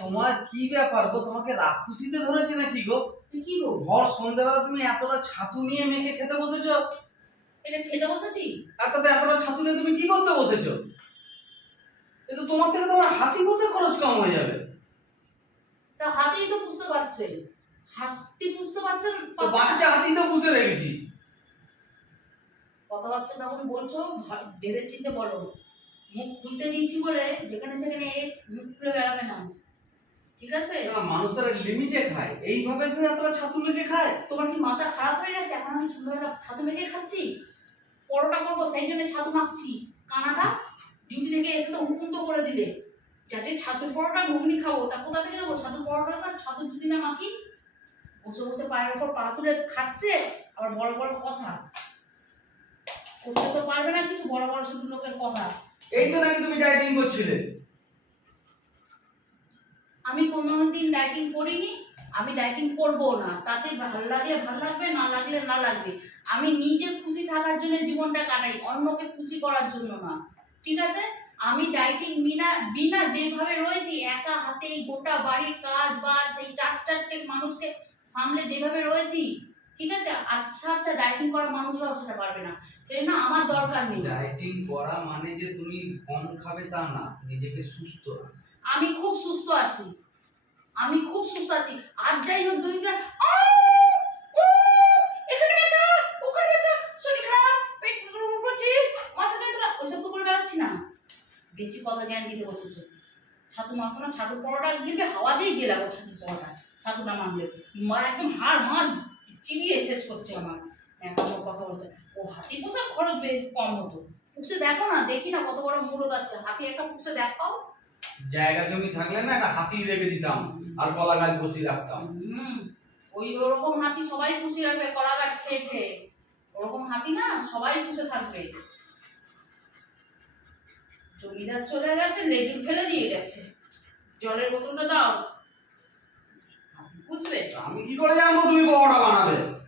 তোমার কি ব্যাপার গো? তোমাকে রাক্ষুসিতে ধরেছে নাকি গো? কি গো? ভর সন্ধ্যাবেলা তুমি এতটা ছাতু নিয়ে মেখে খেতে বসেছো? এটা খেতে বসেছি? আর তাতে এতটা ছাতু নিয়ে তুমি কি করতে বসেছো? তোমার থেকে তোমার হাতি খরচ কম হয়ে যাবে। তা হাতেই তো বুঝতে পারছে। হাতি বুঝতে পারছে না, বাচ্চা হাতি তো বুঝে রেখেছি। কথাবার্তা যখন বলছো ভেবে চিন্তে বলো মুখ খুলতে দিয়েছি বলে যেখানে সেখানে মুখ খুলে বেড়াবে না। ঠিক আছে? না, মানুষেরা লিমিটে খায়। এইভাবে কেউ এতটা ছাতু মেখে খায়? তোমার কি মাথা খারাপ হয়ে গেছে? এখন আমি সন্ধ্যাবেলা ছাতু মেখে খাচ্ছি? পরোটা করব সেই জন্য ছাতু মাখছি। কানাটা ডিউটি থেকে এসে তো হুকুম তো করে দিলে। যাতে ছাতু পরোটা ঘুগনি খাব। তা কোথা থেকে দেবো? ছাতু পরোটা ছাতু যদি না মাখি? বসে বসে পায়ের ওপর পা তুলে খাচ্ছে আবার বড় বড় কথা। করতে তো পারবে না কিছু বড় বড় শুধু লোকের কথা। এই তো নাকি তুমি ডায়েটিং করছিলে। আমি কোনোদিন ডায়েটিং করিনি আমি ডায়েটিং করব না। তাতে ভালো লাগলে ভালো লাগবে না লাগলে না লাগবে। আমি নিজে খুশি থাকার জন্য জীবনটা কাটাই অন্যকে খুশি করার জন্য না। ঠিক আছে? আমি ডায়েটিং বিনা বিনা যেভাবে রয়েছি একা হাতে এই গোটা বাড়ির কাজ বাজ সেই চার চারটে মানুষকে সামলে যেভাবে রয়েছি ঠিক আছে? আচ্ছা আচ্ছা ডায়েটিং করা মানুষরাও সেটা পারবে না। সেই না আমার দরকার নেই। ডায়েটিং করা মানে যে তুমি কম খাবে তা না নিজেকে সুস্থ আমি খুব সুস্থ আছি। আমি খুব সুস্থ আছি। আর যাই হোক দরিদ্র বেশি কথা জ্ঞান দিতে বসেছে। ছাতু মাখো না, ছাতু পরোটা দিবে হাওয়া দিয়ে গিয়ে লাগো ছাতু পরোটা। ছাতু না মাখলে। মার একদম হাড় মাছ শেষ করছে আমার। কথা বলছে। ও হাতি খরচ কম হতো। পুষে দেখো না, দেখি না কত বড় আছে হাতি একটা পুষে দেখাও জায়গা জমি থাকলে না একটা হাতি রেখে দিতাম আর কলা গাছ বসিয়ে রাখতাম। ওই ওরকম হাতি সবাই পুষে রাখবে কলা গাছ খেয়ে খেয়ে। ওরকম হাতি না সবাই পুষে থাকবে। জমিদার চলে গেছে লেজুর ফেলে দিয়ে গেছে। জলের বোতলটা দাও। পুষবে? আমি কি করে জানব তুমি পরোটা বানাবে?